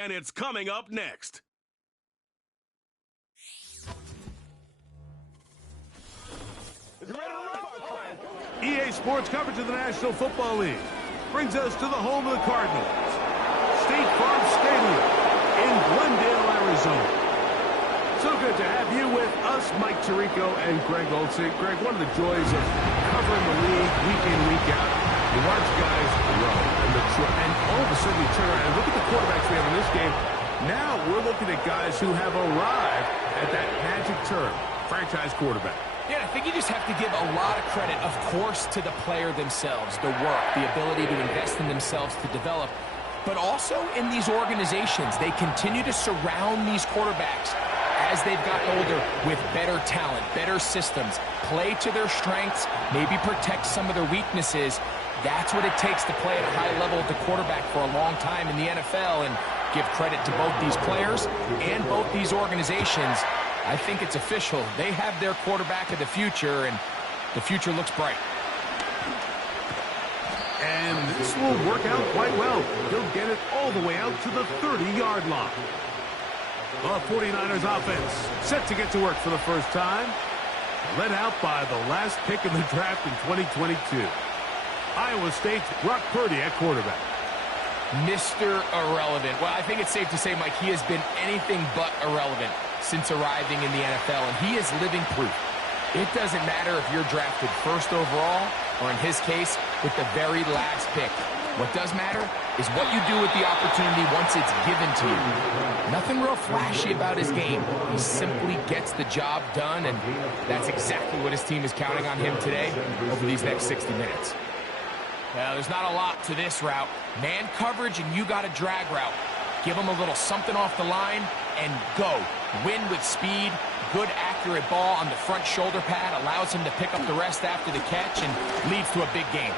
And it's coming up next. EA Sports coverage of the National Football League brings us to the home of the Cardinals, State Farm Stadium in Glendale, Arizona. So good to have you with us, Mike Tirico and Greg Olsen. Greg, one of the joys of covering the league week in, week out, you watch guys grow and mature, and all of a sudden you turn around and look at the quarterbacks we have in this game. Now we're looking at guys who have arrived at that magic term, franchise quarterback. Yeah, I think you just have to give a lot of credit, of course, to the player themselves, the work, the ability to invest in themselves to develop, but also in these organizations. They continue to surround these quarterbacks as they've gotten older with better talent, better systems, play to their strengths, maybe protect some of their weaknesses. That's what it takes to play at a high level at the quarterback for a long time in the NFL, and give credit to both these players and both these organizations. I think it's official. They have their quarterback of the future, and the future looks bright. And this will work out quite well. He'll get it all the way out to the 30-yard line. The 49ers offense set to get to work for the first time. Led out by the last pick in the draft in 2022. Iowa State's Brock Purdy at quarterback. Mr. Irrelevant. Well, I think it's safe to say, Mike, he has been anything but irrelevant since arriving in the NFL, and he is living proof. It doesn't matter if you're drafted first overall, or in his case, with the very last pick. What does matter is what you do with the opportunity once it's given to you. Nothing real flashy about his game. He simply gets the job done, and that's exactly what his team is counting on him today over these next 60 minutes. Well, there's not a lot to this route. Man coverage, and you got a drag route. Give him a little something off the line, and go. Win with speed. Good, accurate ball on the front shoulder pad. Allows him to pick up the rest after the catch, and leads to a big game.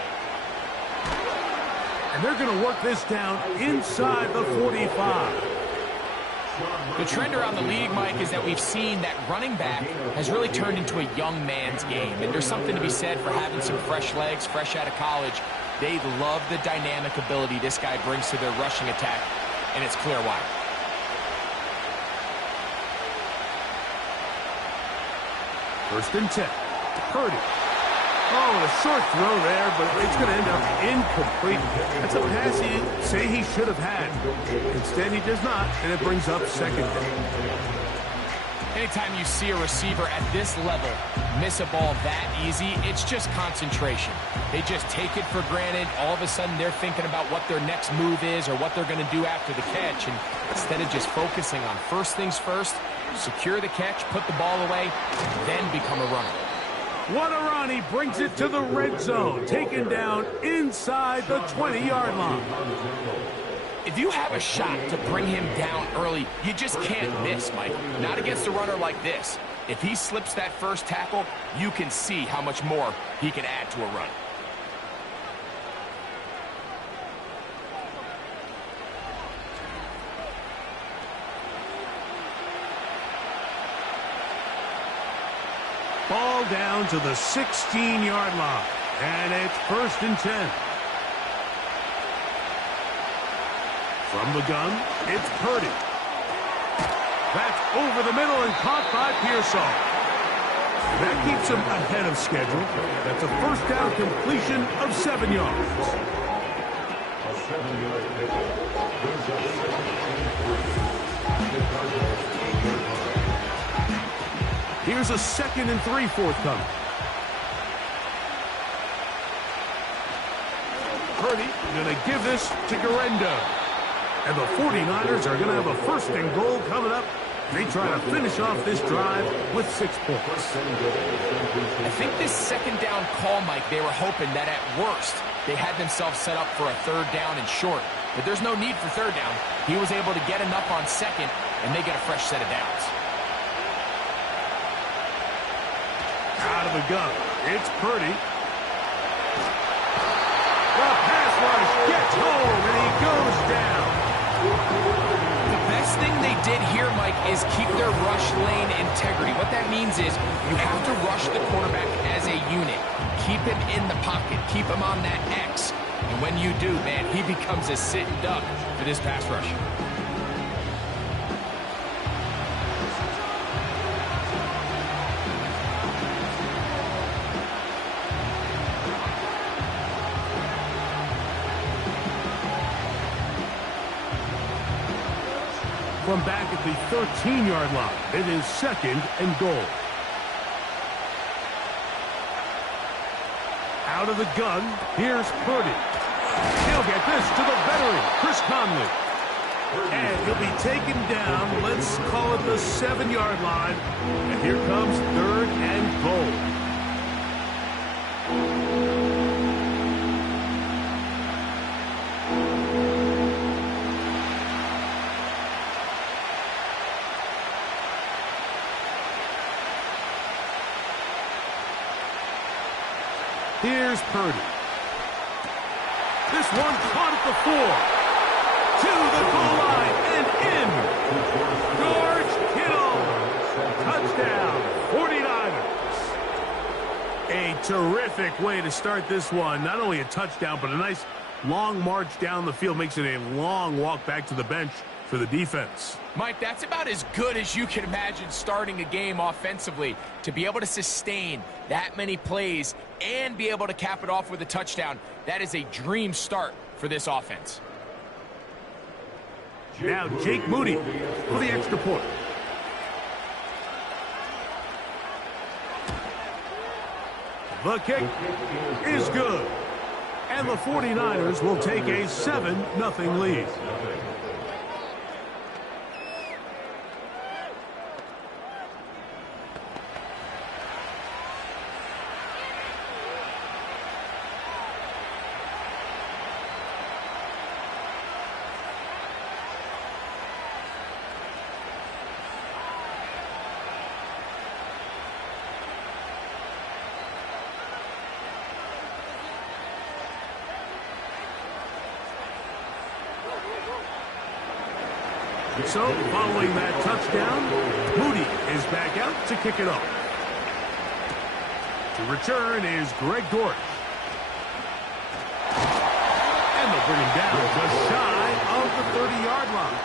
And they're going to work this down inside the 45. The trend around the league, Mike, is that we've seen that running back has really turned into a young man's game. And there's something to be said for having some fresh legs, fresh out of college. They love the dynamic ability this guy brings to their rushing attack, and it's clear why. First and 10. Purdy. Oh, a short throw there, but it's going to end up incomplete. That's a pass he'd say he should have had. Instead, he does not, and it brings up second down. Anytime you see a receiver at this level miss a ball that easy, it's just concentration. They just take it for granted. All of a sudden, they're thinking about what their next move is or what they're going to do after the catch. And instead of just focusing on first things first, secure the catch, put the ball away, then become a runner. What a run. He brings it to the red zone. Taken down inside the 20-yard line. If you have a shot to bring him down early, you just can't miss, Mike. Not against a runner like this. If he slips that first tackle, you can see how much more he can add to a run. Ball down to the 16-yard line. And it's first and 10. From the gun, it's Purdy. That's over the middle and caught by Pearsall. That keeps him ahead of schedule. That's a first down completion of 7 yards. Here's a 2nd and 3 forthcoming. Purdy going to give this to Garendo. And the 49ers are going to have a first and goal coming up. They try to finish off this drive with 6 points. I think this second down call, Mike, they were hoping that at worst they had themselves set up for a 3rd down and short. But there's no need for 3rd down. He was able to get enough on 2nd, and they get a fresh set of downs. Out of the gun, it's Purdy. The pass rush gets home, and he goes down. The best thing they did here, Mike, is keep their rush lane integrity. What that means is you have to rush the quarterback as a unit. Keep him in the pocket. Keep him on that X. And when you do, man, he becomes a sitting duck for this pass rush. from back at the 13-yard line. It is 2nd and goal. Out of the gun, here's Purdy. He'll get this to the veteran, Chris Conley. And he'll be taken down, let's call it the 7-yard line. And here comes 3rd and goal. Here's Purdy. This one caught at the 4. To the goal line and in. George Kittle. Touchdown, 49ers. A terrific way to start this one. Not only a touchdown, but a nice long march down the field. Makes it a long walk back to the bench for the defense. Mike, that's about as good as you can imagine starting a game offensively. To be able to sustain that many plays and be able to cap it off with a touchdown, that is a dream start for this offense. Now Jake Moody for the extra point. The kick is good. And the 49ers will take a 7-0 lead. So, following that touchdown, Moody is back out to kick it off. To return is Greg Dortch. And they'll bring him down just shy of the 30-yard line.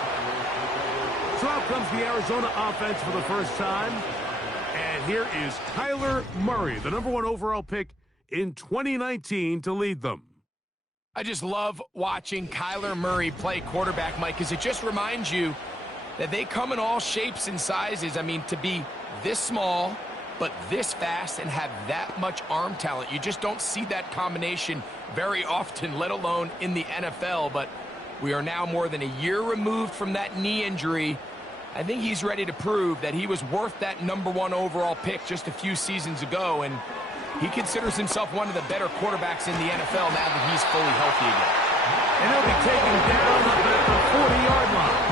So out comes the Arizona offense for the first time. And here is Kyler Murray, the #1 overall pick in 2019 to lead them. I just love watching Kyler Murray play quarterback, Mike, because it just reminds you that they come in all shapes and sizes. I mean, to be this small, but this fast and have that much arm talent, you just don't see that combination very often, let alone in the NFL. But we are now more than a year removed from that knee injury. I think he's ready to prove that he was worth that #1 overall pick just a few seasons ago, and he considers himself one of the better quarterbacks in the NFL now that he's fully healthy again. And he'll be taken down up at the 40-yard line.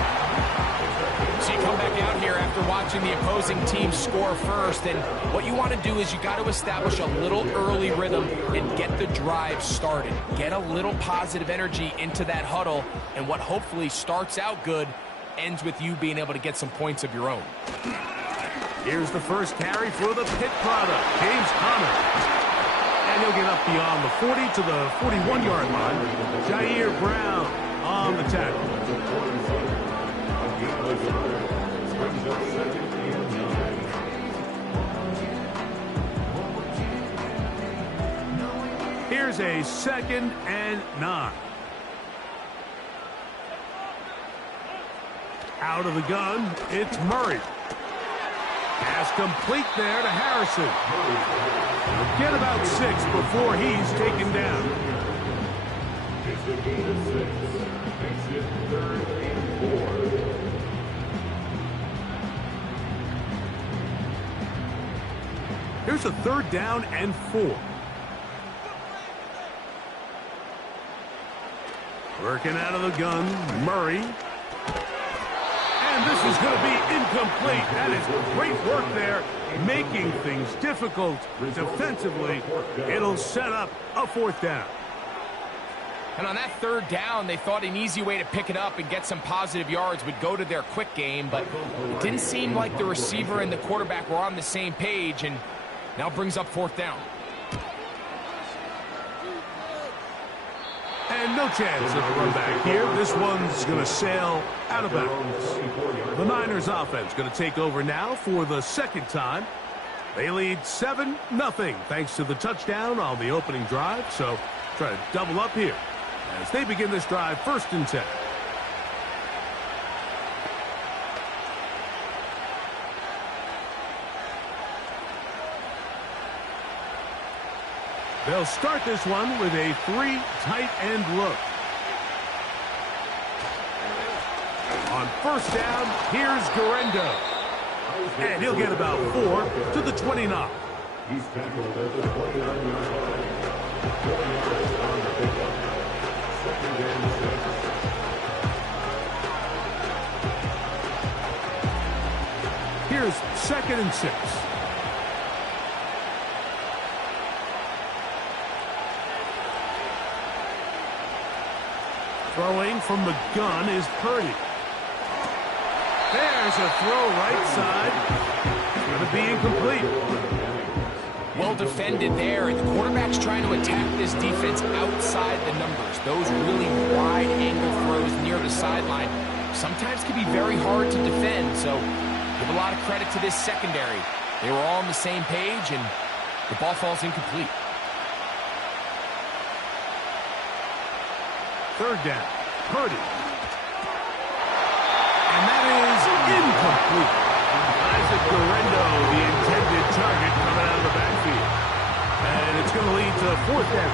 So you come back out here after watching the opposing team score first, and what you want to do is you got to establish a little early rhythm and get the drive started. Get a little positive energy into that huddle, and what hopefully starts out good ends with you being able to get some points of your own. Here's the first carry for the Pitt product, James Conner. And he'll get up beyond the 40 to the 41-yard line. Jair Brown on the tackle. Here's a 2nd and 9. Out of the gun, it's Murray. Pass complete there to Harrison. He'll get about 6 before he's taken down. Makes it 3rd and 4. Here's a 3rd down and 4. Working out of the gun, Murray. And this is going to be incomplete. That is great work there, making things difficult defensively. It'll set up a 4th down. And on that 3rd down, they thought an easy way to pick it up and get some positive yards would go to their quick game, but it didn't seem like the receiver and the quarterback were on the same page, and now brings up 4th down. And no chance of a run back here. This one's going to sail out of bounds. The Niners offense going to take over now for the 2nd time. They lead 7-0 thanks to the touchdown on the opening drive. So try to double up here as they begin this drive 1st and 10. They'll start this one with a 3 tight end look. On first down, here's Garendo. And he'll get about 4 to the 29. He's tackled at the 29-yard line. 4 yards on the pickup. Second and 6. Here's 2nd and 6. Throwing from the gun is Purdy. There's a throw right side. It's going to be incomplete. Well defended there, and the quarterback's trying to attack this defense outside the numbers. Those really wide angle throws near the sideline sometimes can be very hard to defend, so give a lot of credit to this secondary. They were all on the same page, and the ball falls incomplete. Third down, Purdy. And that is incomplete. Isaac Garendo, the intended target, coming out of the backfield. And it's going to lead to 4th down.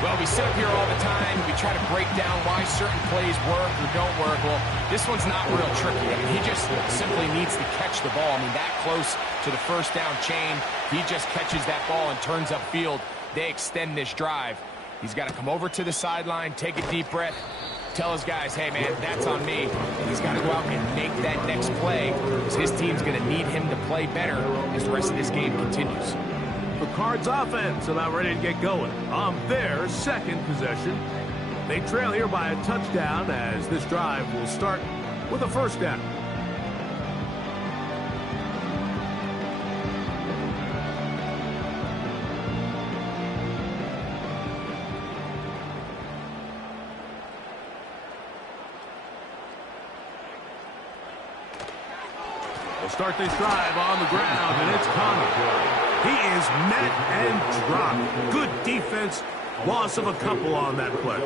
Well, we sit up here all the time. We try to break down why certain plays work or don't work. Well, this one's not real tricky. I mean, he just simply needs to catch the ball. I mean, that close to the first down chain. He just catches that ball and turns upfield. They extend this drive. He's got to come over to the sideline, take a deep breath, tell his guys, hey, man, that's on me. And he's got to go out and make that next play because his team's going to need him to play better as the rest of this game continues. The Cards offense about ready to get going on their 2nd possession. They trail here by a touchdown as this drive will start with a 1st down. They'll start this drive on the ground, and it's Connor. He is met and dropped. Good defense. Loss of a couple on that play.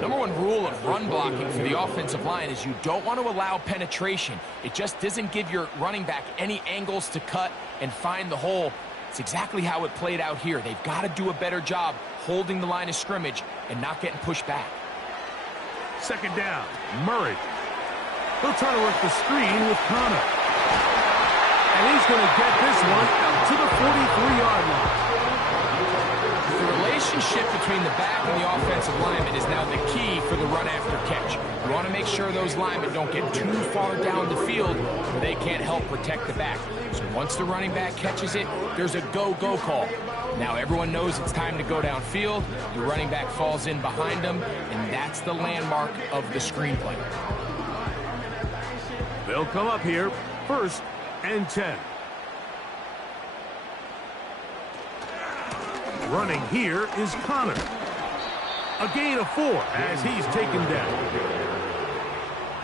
Number one rule of run blocking for the offensive line is you don't want to allow penetration. It just doesn't give your running back any angles to cut and find the hole. It's exactly how it played out here. They've got to do a better job holding the line of scrimmage and not getting pushed back. 2nd down, Murray. He'll try to work the screen with Connor. And he's going to get this one out to the 43-yard line. The relationship between the back and the offensive lineman is now the key for the run after catch. You want to make sure those linemen don't get too far down the field where they can't help protect the back. So once the running back catches it, there's a go-go call. Now everyone knows it's time to go downfield. The running back falls in behind them, and that's the landmark of the screenplay. They'll come up here, 1st and 10. Running here is Connor. A gain of 4 as he's taken down.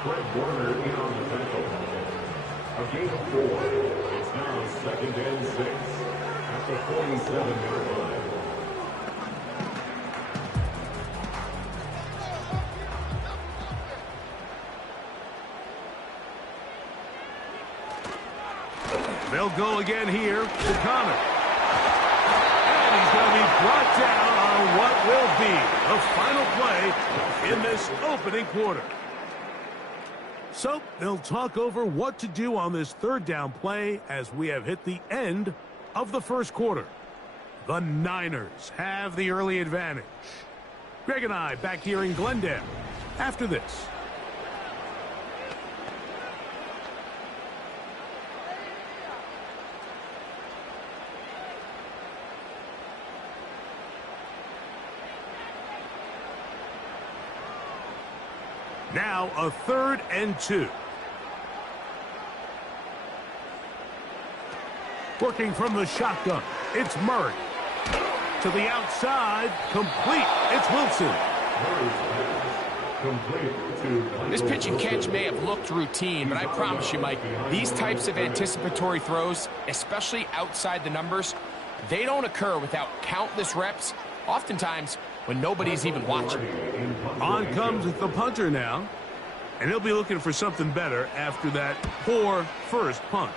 Fred Warner in on the tackle. A gain of 4. It's now 2nd and 6 at the 47-yard line. They'll go again here to Connor. And he's going to be brought down on what will be the final play in this opening quarter. So they'll talk over what to do on this 3rd down play as we have hit the end of the 1st quarter. The Niners have the early advantage. Greg and I back here in Glendale after this. Now a 3rd and 2. Working from the shotgun, it's Murray. To the outside, complete. It's Wilson. This pitch and catch may have looked routine, but I promise you, Mike, these types of anticipatory throws, especially outside the numbers, they don't occur without countless reps, oftentimes when nobody's even watching. On comes the punter now, and he'll be looking for something better after that poor first punt.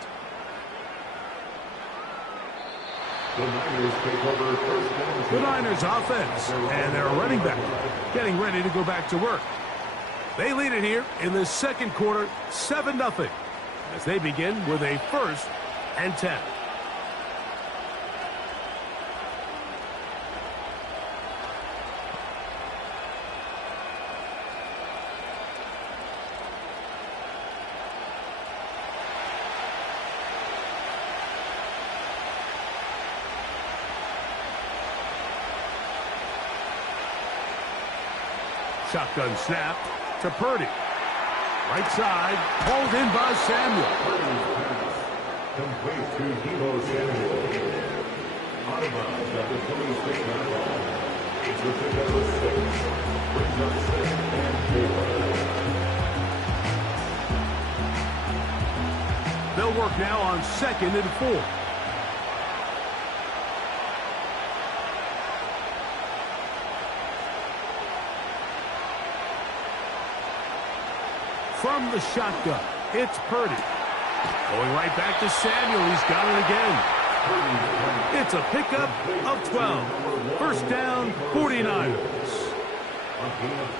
The Niners take over first down. The Niners offense and their running back getting ready to go back to work. They lead it here in the second quarter, 7-0, as they begin with a 1st and 10. Shotgun snap to Purdy. Right side, pulled in by Samuel. Complete to Deebo Samuel. Out of bounds at the 26-yard line. It's a pick up of 6. Brings up 2nd and 4. They'll work now on 2nd and 4. From the shotgun, it's Purdy. Going right back to Samuel. He's got it again. It's a pickup of 12. First down, 49ers.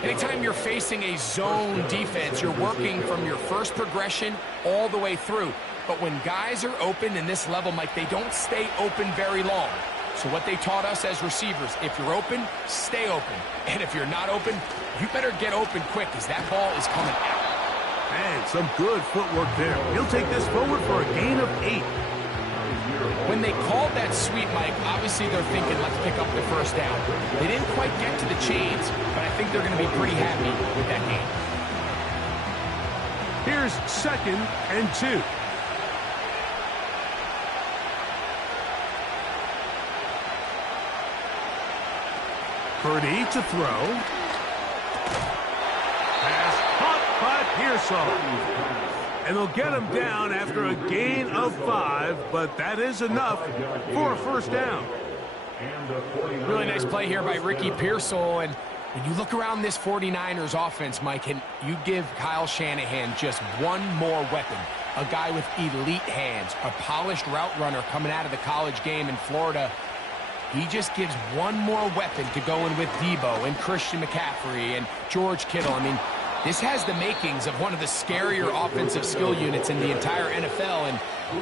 Anytime you're facing a zone defense, you're working from your first progression all the way through. But when guys are open in this level, Mike, they don't stay open very long. So what they taught us as receivers, if you're open, stay open. And if you're not open, you better get open quick because that ball is coming out. And some good footwork there. He'll take this forward for a gain of 8. When they called that sweep, Mike, obviously they're thinking, let's pick up the first down. They didn't quite get to the chains, but I think they're going to be pretty happy with that game. Here's 2nd and 2. Purdy to throw. Pass caught by Pearsall. And they'll get him down after a gain of 5, but that is enough for a first down. Really nice play here by Ricky Pearsall. And when you look around this 49ers offense, Mike, and you give Kyle Shanahan just one more weapon, a guy with elite hands, a polished route runner coming out of the college game in Florida. He just gives one more weapon to go in with Deebo and Christian McCaffrey and George Kittle. I mean, this has the makings of one of the scarier offensive skill units in the entire NFL. And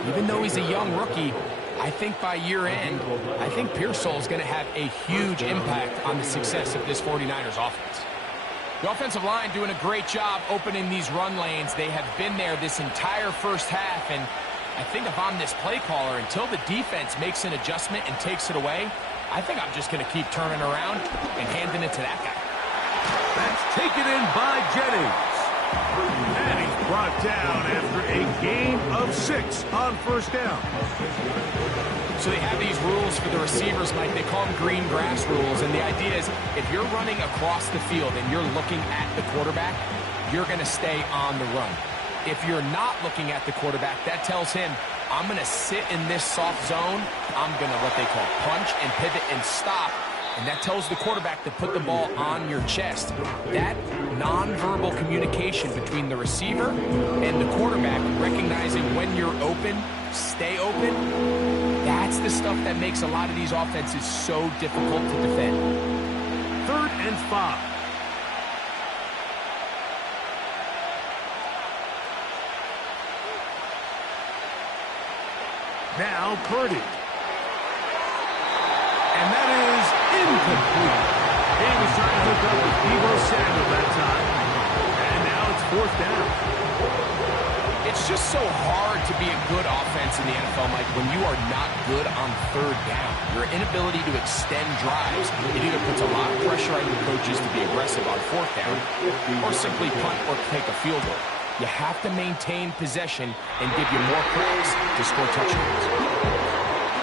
even though he's a young rookie, I think by year end, I think Pearsall is going to have a huge impact on the success of this 49ers offense. The offensive line doing a great job opening these run lanes. They have been there this entire first half, and I think if I'm this play caller, until the defense makes an adjustment and takes it away, I think I'm just going to keep turning around and handing it to that guy. That's taken in by Jennings. And he's brought down after a gain of 6 on first down. So they have these rules for the receivers, Mike. They call them green grass rules. And the idea is if you're running across the field and you're looking at the quarterback, you're going to stay on the run. If you're not looking at the quarterback, that tells him, I'm going to sit in this soft zone. I'm going to what they call punch and pivot and stop. And that tells the quarterback to put the ball on your chest. That nonverbal communication between the receiver and the quarterback, recognizing when you're open, stay open, that's the stuff that makes a lot of these offenses so difficult to defend. 3rd and 5. Now Purdy. And that is incomplete. He was trying to hook up with Deebo Samuel that time. And now it's 4th down. It's just so hard to be a good offense in the NFL, Mike, when you are not good on 3rd down. Your inability to extend drives, it either puts a lot of pressure on your coaches to be aggressive on 4th down or simply punt or take a field goal. You have to maintain possession and give you more cracks to score touchdowns.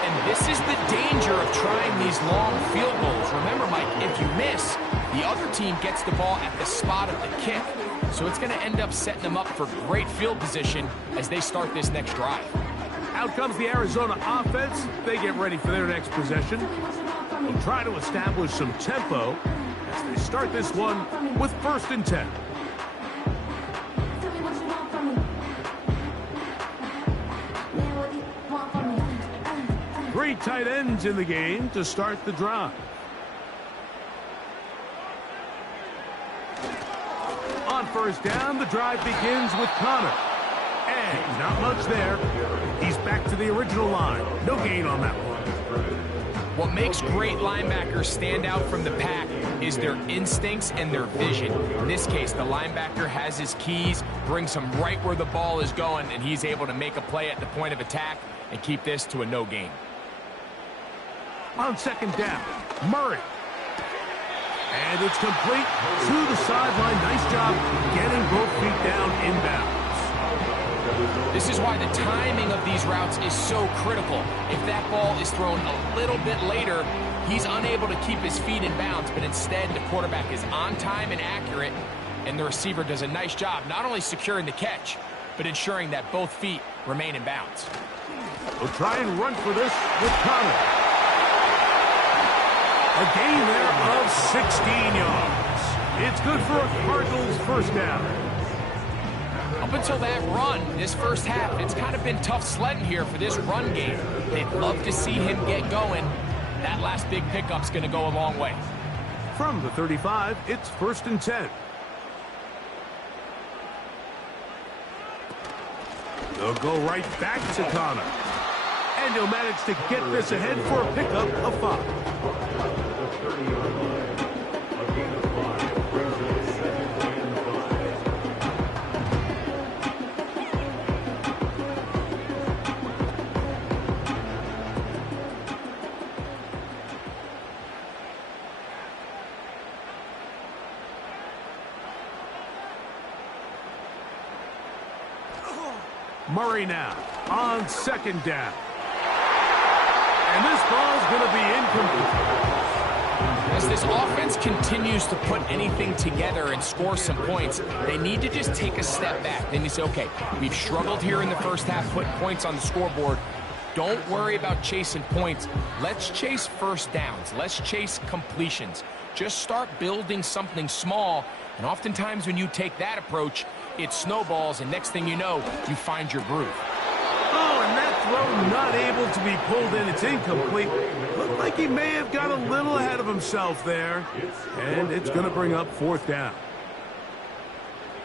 And this is the danger of trying these long field goals. Remember, Mike, if you miss, the other team gets the ball at the spot of the kick. So it's going to end up setting them up for great field position as they start this next drive. Out comes the Arizona offense. They get ready for their next possession. They'll try to establish some tempo as they start this one with 1st and 10. Three tight ends in the game to start the drive. On first down, the drive begins with Connor. And not much there. He's back to the original line. No gain on that one. What makes great linebackers stand out from the pack is their instincts and their vision. In this case, the linebacker has his keys, brings him right where the ball is going, and he's able to make a play at the point of attack and keep this to a no gain. On second down, Murray. And it's complete to the sideline. Nice job getting both feet down inbounds. This is why the timing of these routes is so critical. If that ball is thrown a little bit later, he's unable to keep his feet in bounds, but instead the quarterback is on time and accurate, and the receiver does a nice job not only securing the catch, but ensuring that both feet remain in bounds. We'll try and run for this with Connor. A gain there of 16 yards. It's good for a Cardinals first down. Up until that run, this first half, it's kind of been tough sledding here for this run game. They'd love to see him get going. That last big pickup's going to go a long way. From the 35, it's 1st and 10. They'll go right back to Connor. And he'll manage to get this ahead for a pickup of 5. Murray now on second down. And this ball's going to be incomplete. As this offense continues to put anything together and score some points, they need to just take a step back. Then you say, okay, we've struggled here in the first half, putting points on the scoreboard. Don't worry about chasing points. Let's chase first downs. Let's chase completions. Just start building something small. And oftentimes when you take that approach, it snowballs, and next thing you know, you find your groove. Oh, and that throw not able to be pulled in. It's incomplete. Looked like he may have got a little ahead of himself there. And it's going to bring up 4th down.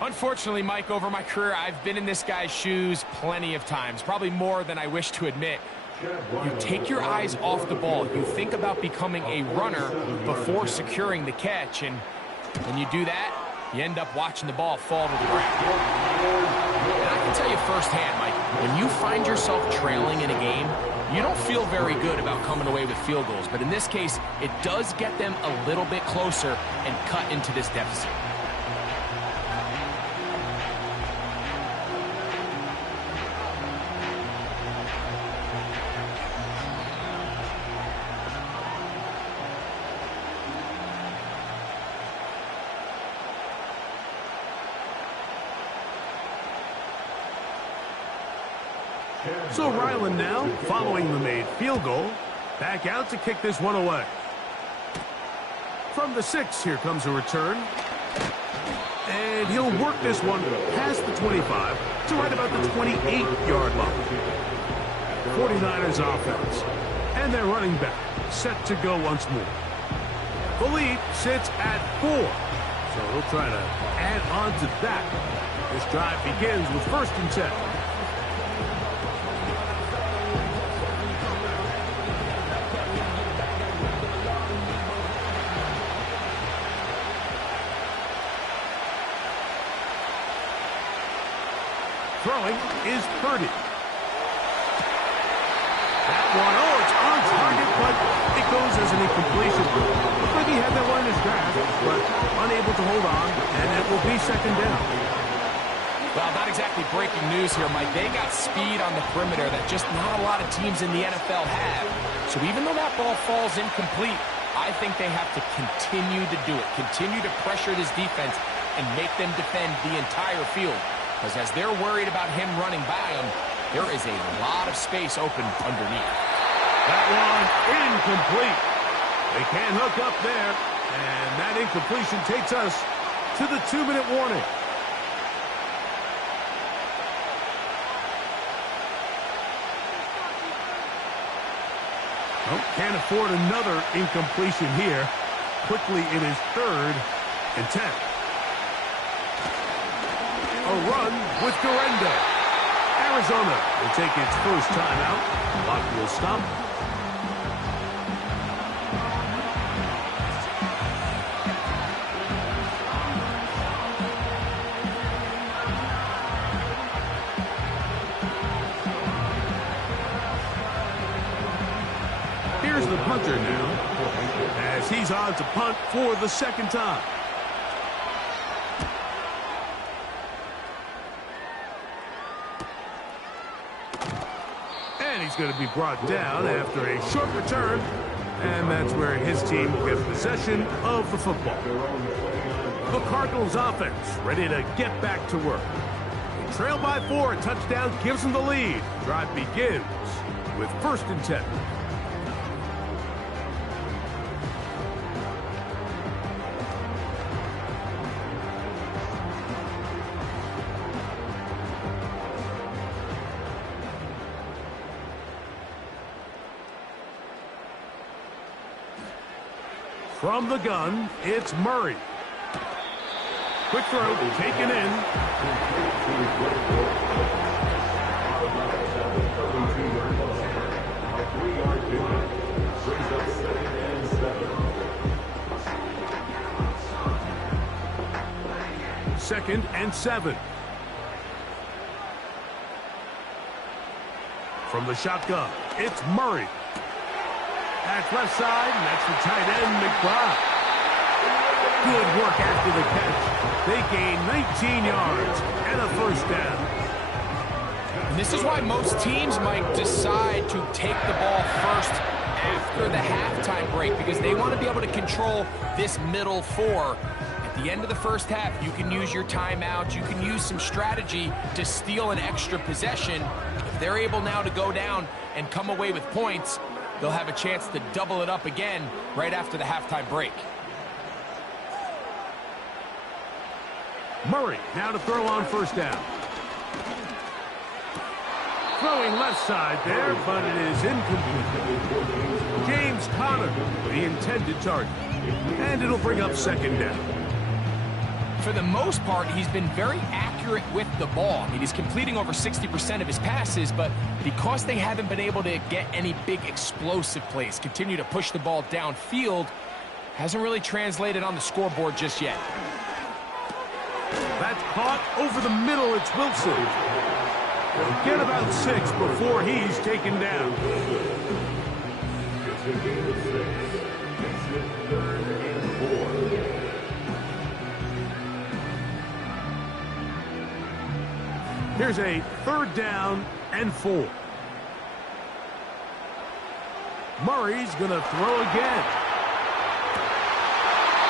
Unfortunately, Mike, over my career, I've been in this guy's shoes plenty of times, probably more than I wish to admit. You take your eyes off the ball. You think about becoming a runner before securing the catch, and when you do that, you end up watching the ball fall to the ground. And I can tell you firsthand, Mike, when you find yourself trailing in a game, you don't feel very good about coming away with field goals. But in this case, it does get them a little bit closer and cut into this deficit. So Ryland now, following the made field goal, back out to kick this one away. From the 6, here comes a return. And he'll work this one past the 25 to right about the 28-yard line. 49ers offense. And their running back set to go once more. The lead sits at 4. So he'll try to add on to that. This drive begins with 1st and 10. Throwing is Purdy. That one, oh, it's on target, but it goes as an incompletion. Looks like he had that one in his grasp, but unable to hold on, and it will be 2nd down. Well, not exactly breaking news here, Mike. They got speed on the perimeter that just not a lot of teams in the NFL have. So even though that ball falls incomplete, I think they have to continue to do it, continue to pressure this defense and make them defend the entire field. Because as they're worried about him running by them, there is a lot of space open underneath. That one incomplete. They can't hook up there. And that incompletion takes us to the 2-minute warning. Oh, can't afford another incompletion here. Quickly, it is 3rd and 10. A run with Durendo. Arizona will take its first timeout. Clock will stop. Here's the punter now, as he's on to punt for the 2nd time. And he's going to be brought down after a short return, and that's where his team will get possession of the football. The Cardinals offense ready to get back to work. They trail by 4, a touchdown gives them the lead. Drive begins with 1st and 10. From the gun, it's Murray. Quick throw, taken in. Second and 7. From the shotgun, it's Murray. That's left side, and that's the tight end, McBride. Good work after the catch. They gain 19 yards and a 1st down. And this is why most teams might decide to take the ball first after the halftime break, because they want to be able to control this middle 4. At the end of the 1st half, you can use your timeout. You can use some strategy to steal an extra possession. If they're able now to go down and come away with points, they'll have a chance to double it up again right after the halftime break. Murray now to throw on 1st down. Throwing left side there, but it is incomplete. James Conner, the intended target. And it'll bring up 2nd down. For the most part, he's been very accurate with the ball. I mean, he's completing over 60% of his passes, but because they haven't been able to get any big explosive plays, continue to push the ball downfield, hasn't really translated on the scoreboard just yet. That's caught over the middle. It's Wilson. They'll get about 6 before he's taken down. Here's a 3rd down and 4. Murray's going to throw again.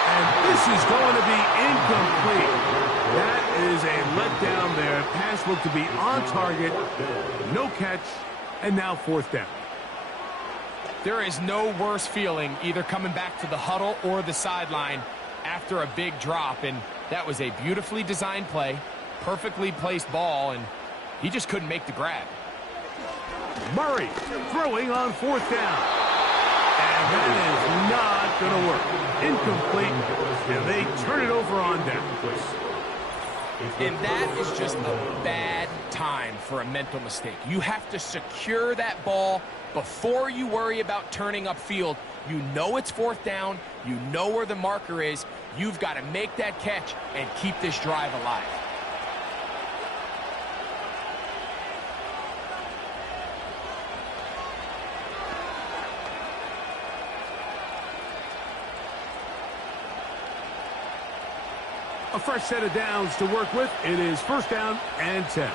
And this is going to be incomplete. That is a letdown there. Pass looked to be on target. No catch. And now 4th down. There is no worse feeling either coming back to the huddle or the sideline after a big drop. And that was a beautifully designed play. Perfectly placed ball, and he just couldn't make the grab. Murray throwing on 4th down. And that is not going to work. Incomplete, and they turn it over on down. And that is just a bad time for a mental mistake. You have to secure that ball before you worry about turning upfield. You know it's 4th down. You know where the marker is. You've got to make that catch and keep this drive alive. A fresh set of downs to work with. It is 1st down and 10.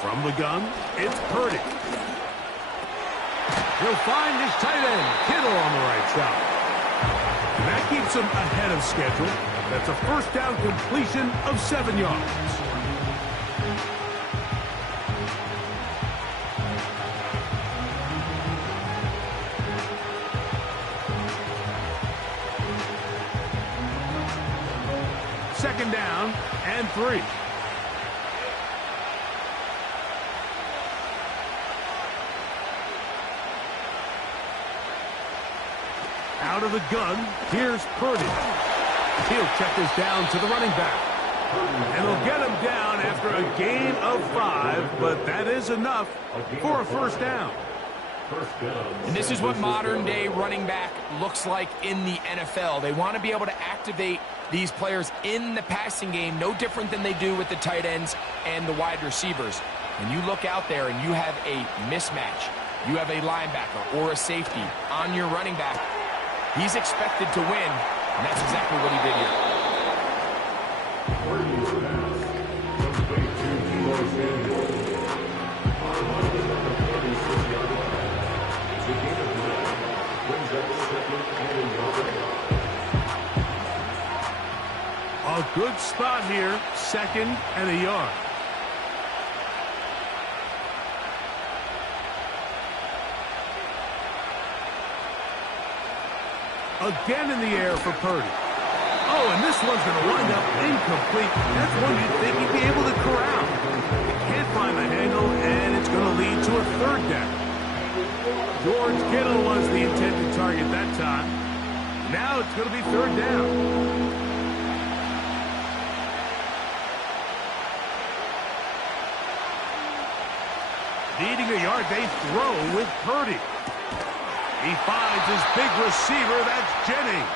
From the gun, it's Purdy. He'll find his tight end, Kittle, on the right side. And that keeps him ahead of schedule. That's a 1st down completion of 7 yards. second down and 3. Out of the gun, here's Purdy. He'll check this down to the running back. And he'll get him down after a gain of 5, but that is enough for a first down. And this is what modern-day running back looks like in the NFL. They want to be able to activate these players in the passing game, no different than they do with the tight ends and the wide receivers. When you look out there and you have a mismatch, you have a linebacker or a safety on your running back, he's expected to win, and that's exactly what he did here. A good spot here, second and a yard. Again in the air for Purdy. Oh, and this one's going to wind up incomplete. That's one you'd think he'd be able to corral. Can't find the handle, and it's going to lead to a third down. George Kittle was the intended target that time. Now it's going to be third down. Needing a yard, they throw with Purdy. He finds his big receiver, that's Jennings.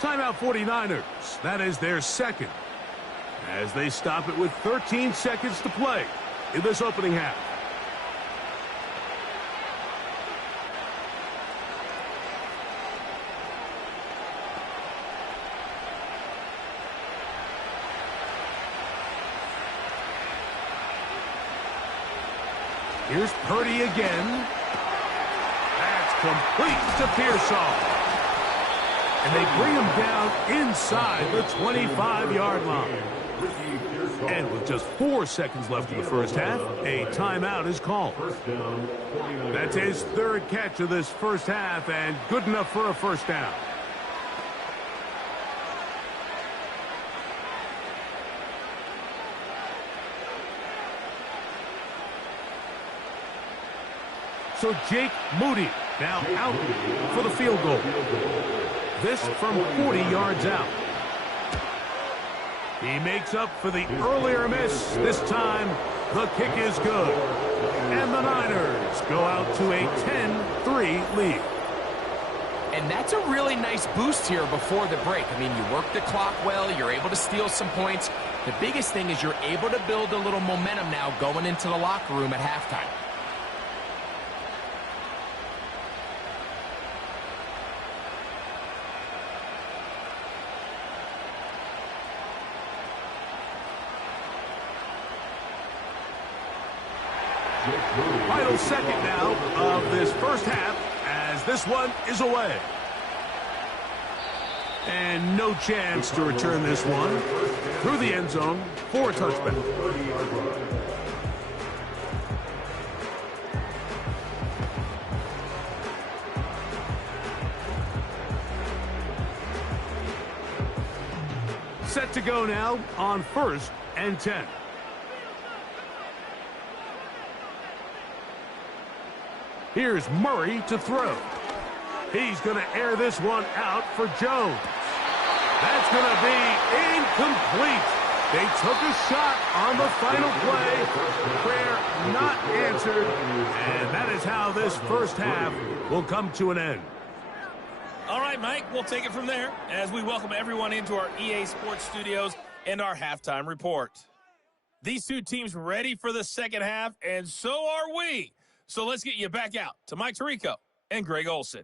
Timeout 49ers. That is their second, as they stop it with 13 seconds to play in this opening half. Here's Purdy again. That's complete to Pearsall. And they bring him down inside the 25-yard line. And with just 4 seconds left in the first half, a timeout is called. That's his third catch of this first half, and good enough for a first down. So Jake Moody now out for the field goal. This from 40 yards out. He makes up for the earlier miss. This time, the kick is good. And the Niners go out to a 10-3 lead. And that's a really nice boost here before the break. I mean, you work the clock well. You're able to steal some points. The biggest thing is you're able to build a little momentum now going into the locker room at halftime. Final second now of this first half, as this one is away. And no chance to return this one through the end zone for a touchback. Set to go now on 1st and 10. Here's Murray to throw. He's going to air this one out for Jones. That's going to be incomplete. They took a shot on the final play. Prayer not answered. And that is how this first half will come to an end. All right, Mike, we'll take it from there as we welcome everyone into our EA Sports Studios and our halftime report. These two teams ready for the second half, and so are we. So let's get you back out to Mike Tirico and Greg Olson.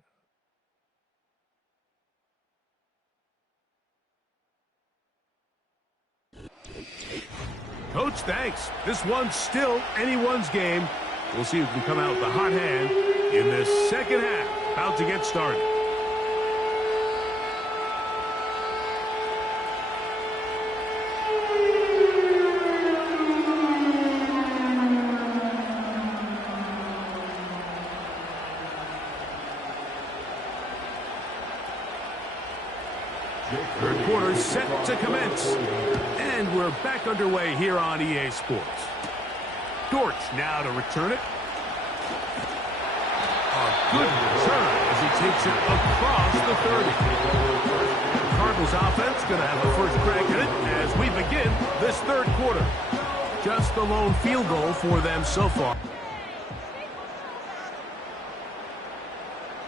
Coach, thanks. This one's still anyone's game. We'll see who can come out with a hot hand in this second half. About to get started. Third quarter set to commence. And we're back underway here on EA Sports. Dortch now to return it. A good return as he takes it across the 30. The Cardinals offense going to have a first crack at it as we begin this third quarter. Just the lone field goal for them so far.